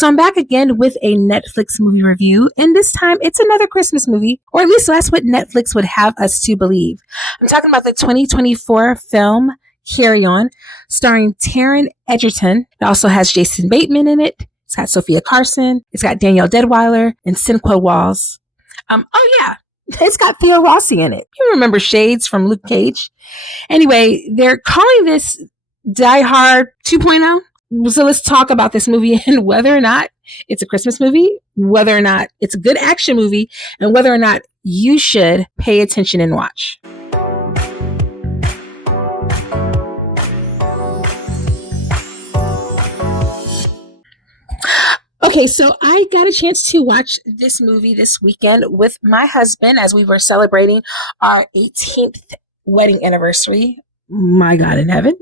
So I'm back again with a Netflix movie review, and this time it's another Christmas movie, or at least that's what Netflix would have us to believe. I'm talking about the 2024 film Carry On, starring Taron Egerton. It also has Jason Bateman in it. It's got Sofia Carson. It's got Danielle Deadwyler and Cinqua Walls. Oh yeah, it's got Theo Rossi in it. You remember Shades from Luke Cage? Anyway, they're calling this Die Hard 2.0. So let's talk about this movie and whether or not it's a Christmas movie, whether or not it's a good action movie, and whether or not you should pay attention and watch. Okay, so I got a chance to watch this movie this weekend with my husband as we were celebrating our 18th wedding anniversary. My God in heaven.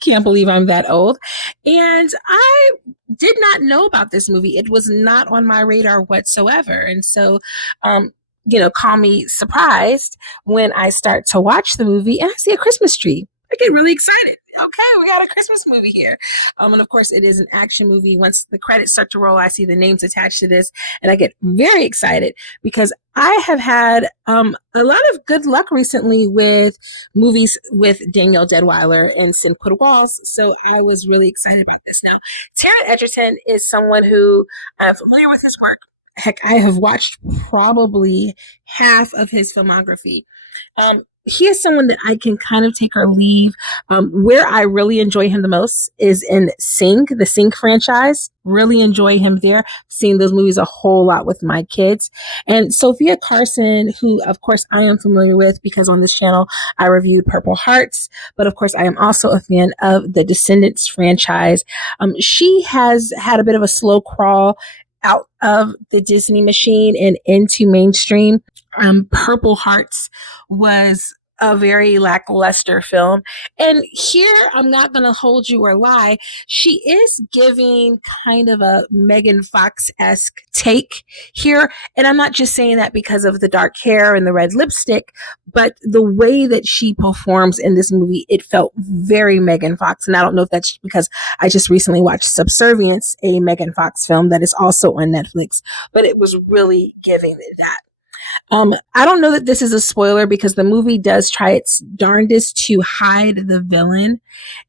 Can't believe I'm that old. And I did not know about this movie. It was not on my radar whatsoever. And so, call me surprised when I start to watch the movie and I see a Christmas tree. I get really excited. Okay, we got a Christmas movie here. And of course, it is an action movie. Once the credits start to roll, I see the names attached to this, and I get very excited because I have had a lot of good luck recently with movies with Danielle Deadwyler and Cinqua Walls. So I was really excited about this. Now, Taron Egerton is someone who I'm familiar with his work. Heck, I have watched probably half of his filmography. He is someone that I can kind of take or leave. Where I really enjoy him the most is in the Sing franchise. Really enjoy him there. Seen those movies a whole lot with my kids. And Sofia Carson, who of course I am familiar with because on this channel I reviewed Purple Hearts, but of course I am also a fan of the Descendants franchise. She has had a bit of a slow crawl out of the Disney machine and into mainstream. Purple Hearts was a very lackluster film. And here, I'm not going to hold you or lie, she is giving kind of a Megan Fox-esque take here. And I'm not just saying that because of the dark hair and the red lipstick, but the way that she performs in this movie, it felt very Megan Fox. And I don't know if that's because I just recently watched Subservience, a Megan Fox film that is also on Netflix, but it was really giving that. I don't know that this is a spoiler because the movie does try its darndest to hide the villain,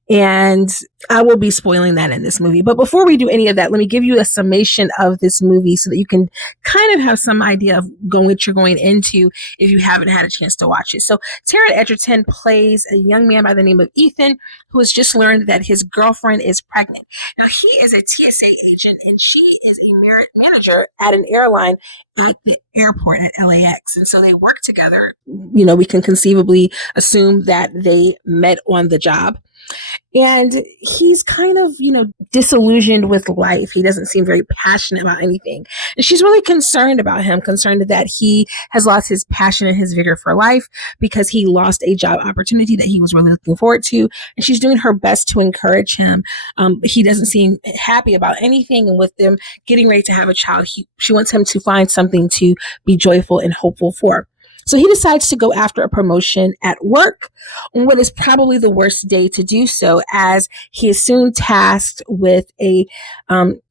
and I will be spoiling that in this movie. But before we do any of that, let me give you a summation of this movie so that you can kind of have some idea of what you're going into if you haven't had a chance to watch it. So Taron Egerton plays a young man by the name of Ethan who has just learned that his girlfriend is pregnant. Now, he is a TSA agent and she is a merit manager at an airline at the airport at LAX. And so they work together. We can conceivably assume that they met on the job. And he's kind of, disillusioned with life. He doesn't seem very passionate about anything. And she's really concerned about him, concerned that he has lost his passion and his vigor for life because he lost a job opportunity that he was really looking forward to. And she's doing her best to encourage him. He doesn't seem happy about anything. And with them getting ready to have a child, she wants him to find something to be joyful and hopeful for. So he decides to go after a promotion at work on what is probably the worst day to do so, as he is soon tasked with a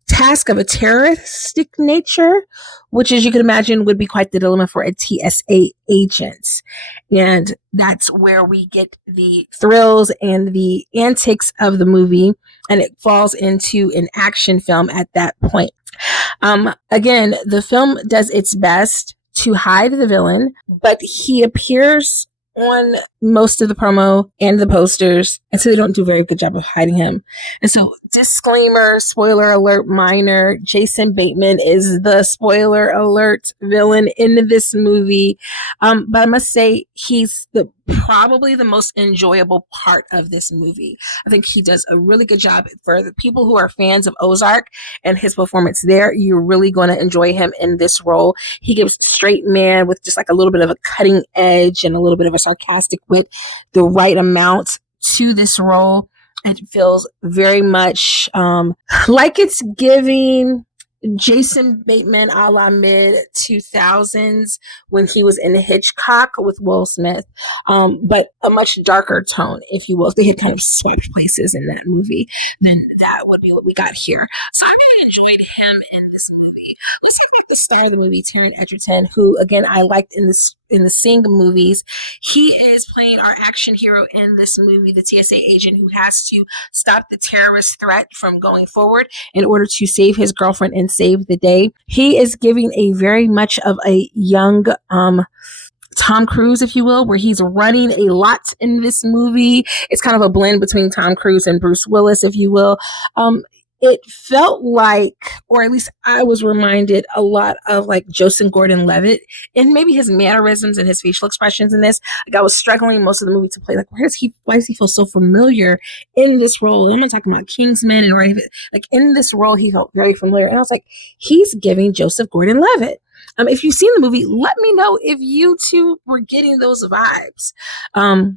task of a terroristic nature, which, as you can imagine, would be quite the dilemma for a TSA agent. And that's where we get the thrills and the antics of the movie, and it falls into an action film at that point. Again, the film does its best to hide the villain, but he appears on most of the promo and the posters, and so they don't do a very good job of hiding him. And so, disclaimer, spoiler alert minor, Jason Bateman is the spoiler alert villain in this movie. But I must say, he's probably the most enjoyable part of this movie. I think he does a really good job. For the people who are fans of Ozark and his performance there, you're really going to enjoy him in this role. He gives straight man with just like a little bit of a cutting edge and a little bit of a sarcastic wit the right amount to this role. It feels very much like it's giving Jason Bateman a la mid 2000s when he was in Hitchcock with Will Smith, but a much darker tone, if you will. If they had kind of swiped places in that movie, then that would be what we got here. So I really enjoyed him in this movie. Let's talk about the star of the movie, Taron Egerton, who again I liked in the Sing movies. He is playing our action hero in this movie, the TSA agent who has to stop the terrorist threat from going forward in order to save his girlfriend and save the day. He is giving a very much of a young Tom Cruise, if you will, where he's running a lot in this movie. It's kind of a blend between Tom Cruise and Bruce Willis, if you will. It felt like, or at least I was reminded a lot of like Joseph Gordon-Levitt and maybe his mannerisms and his facial expressions in this. Like I was struggling most of the movie to play, like, why does he feel so familiar in this role? And I'm not talking about Kingsman and or even, like in this role, he felt very familiar. And I was like, he's giving Joseph Gordon-Levitt. If you've seen the movie, let me know if you two were getting those vibes.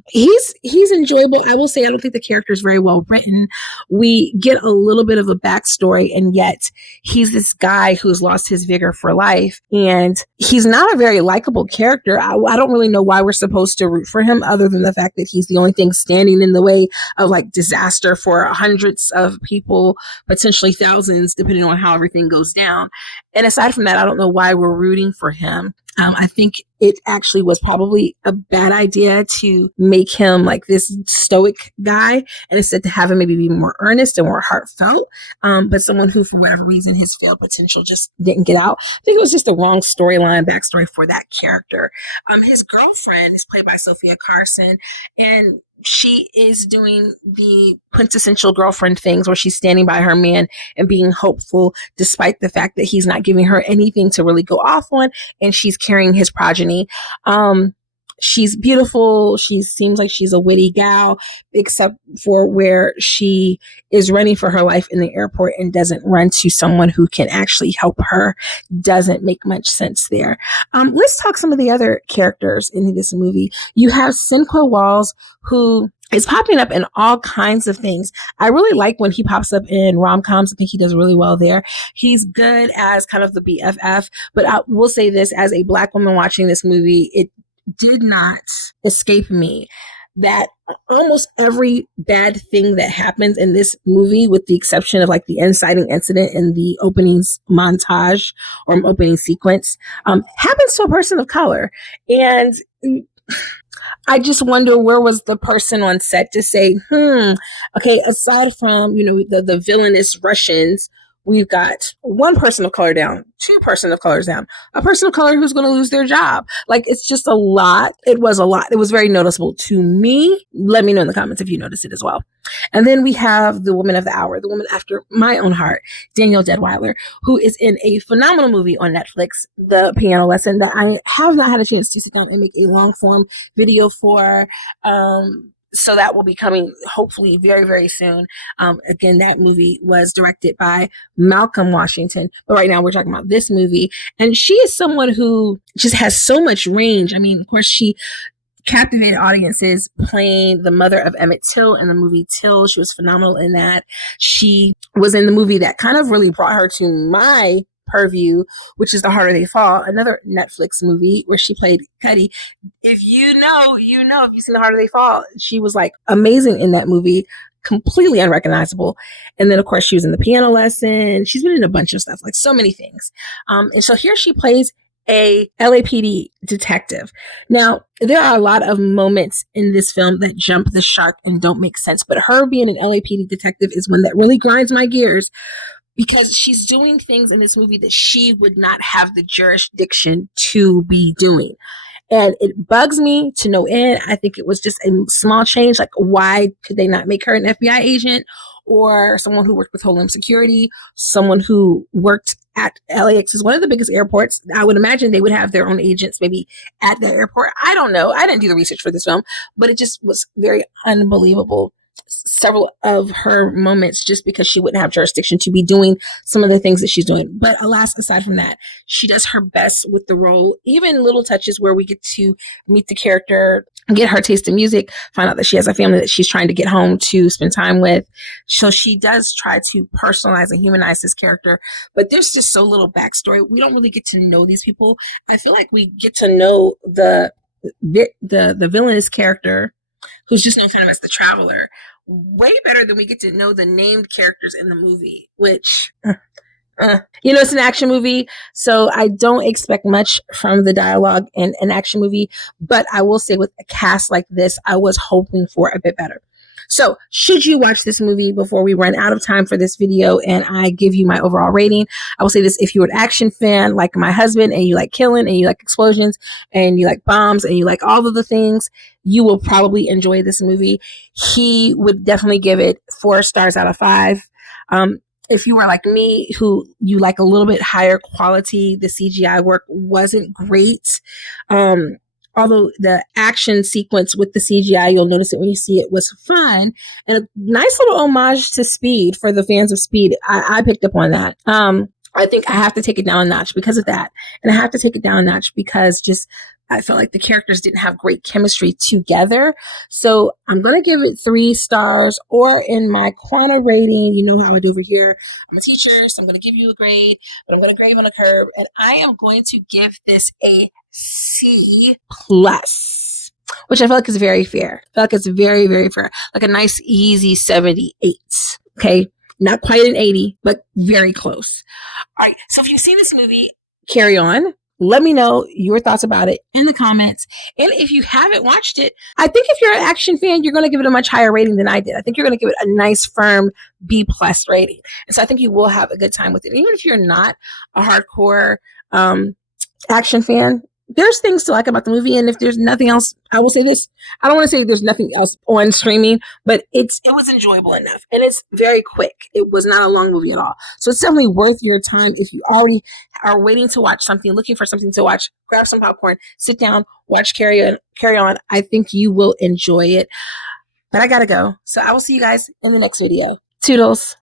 He's enjoyable. I will say I don't think the character is very well written. We get a little bit of a backstory, and yet he's this guy who's lost his vigor for life, and he's not a very likable character. I don't really know why we're supposed to root for him, other than the fact that he's the only thing standing in the way of like disaster for hundreds of people, potentially thousands, depending on how everything goes down. And aside from that, I don't know why we're rooting for him. I think it actually was probably a bad idea to make him like this stoic guy, and instead to have him maybe be more earnest and more heartfelt. But someone who, for whatever reason, his failed potential just didn't get out. I think it was just the wrong backstory for that character. His girlfriend is played by Sofia Carson, and she is doing the quintessential girlfriend things where she's standing by her man and being hopeful despite the fact that he's not giving her anything to really go off on, and she's carrying his progeny. She's beautiful. She seems like she's a witty gal, except for where she is running for her life in the airport and doesn't run to someone who can actually help her. Doesn't make much sense there. Let's talk some of the other characters in this movie. You have Sinqua Walls, who is popping up in all kinds of things. I really like when he pops up in rom-coms. I think he does really well there. He's good as kind of the BFF, but I will say this, as a Black woman watching this movie, it did not escape me that almost every bad thing that happens in this movie, with the exception of like the inciting incident in the opening montage or opening sequence, happens to a person of color. And I just wonder, where was the person on set to say, okay, aside from, the villainous Russians, we've got one person of color down, two person of colors down, a person of color who's going to lose their job. Like, it's just a lot. It was a lot. It was very noticeable to me. Let me know in the comments if you noticed it as well. And then we have the woman of the hour, the woman after my own heart, Danielle Deadwyler, who is in a phenomenal movie on Netflix, The Piano Lesson, that I have not had a chance to sit down and make a long form video for. So that will be coming hopefully very, very soon. Again, that movie was directed by Malcolm Washington. But right now we're talking about this movie. And she is someone who just has so much range. I mean, of course, she captivated audiences playing the mother of Emmett Till in the movie Till. She was phenomenal in that. She was in the movie that kind of really brought her to my purview, which is The Harder They Fall, another Netflix movie where she played Cuddy. If you know, if you've seen The Harder They Fall, she was like amazing in that movie, completely unrecognizable. And then of course she was in The Piano Lesson. She's been in a bunch of stuff, like so many things. And so here she plays a LAPD detective. Now, there are a lot of moments in this film that jump the shark and don't make sense, but her being an LAPD detective is one that really grinds my gears, because she's doing things in this movie that she would not have the jurisdiction to be doing. And it bugs me to no end. I think it was just a small change. Like, why could they not make her an FBI agent, or someone who worked with Homeland Security, someone who worked at LAX is one of the biggest airports. I would imagine they would have their own agents maybe at the airport. I don't know. I didn't do the research for this film, but it just was very unbelievable several of her moments just because she wouldn't have jurisdiction to be doing some of the things that she's doing. But alas, aside from that, she does her best with the role, even little touches where we get to meet the character, get her taste in music, find out that she has a family that she's trying to get home to spend time with. So she does try to personalize and humanize this character, but there's just so little backstory. We don't really get to know these people. I feel like we get to know the villainous character, who's just known kind of as the Traveler, way better than we get to know the named characters in the movie, which, it's an action movie, so I don't expect much from the dialogue in an action movie, but I will say with a cast like this, I was hoping for a bit better. So should you watch this movie before we run out of time for this video and I give you my overall rating? I will say this: if you're an action fan like my husband and you like killing and you like explosions and you like bombs and you like all of the things, you will probably enjoy this movie. He would definitely give it 4 stars out of 5. If you are like me, who you like a little bit higher quality, the CGI work wasn't great. Although the action sequence with the CGI, you'll notice it when you see it, was fun. And a nice little homage to Speed for the fans of Speed. I picked up on that. I think I have to take it down a notch because of that. And I have to take it down a notch because I felt like the characters didn't have great chemistry together. So I'm going to give it 3 stars, or in my Quanta rating, you know how I do over here. I'm a teacher, so I'm going to give you a grade, but I'm going to grade on a curve. And I am going to give this a C+, which I feel like is very fair. I feel like it's very, very fair. Like a nice, easy 78. Okay. Not quite an 80, but very close. All right. So if you've seen this movie, carry on. Let me know your thoughts about it in the comments. And if you haven't watched it, I think if you're an action fan, you're going to give it a much higher rating than I did. I think you're going to give it a nice, firm B+ rating. And so I think you will have a good time with it. Even if you're not a hardcore action fan, there's things to like about the movie. And if there's nothing else, I will say this: I don't want to say there's nothing else on streaming, but it was enjoyable enough, and it's very quick. It was not a long movie at all, so it's definitely worth your time. If you already are waiting to watch something, looking for something to watch, grab some popcorn, sit down, watch Carry On. I think you will enjoy it. But I gotta go, so I will see you guys in the next video. Toodles.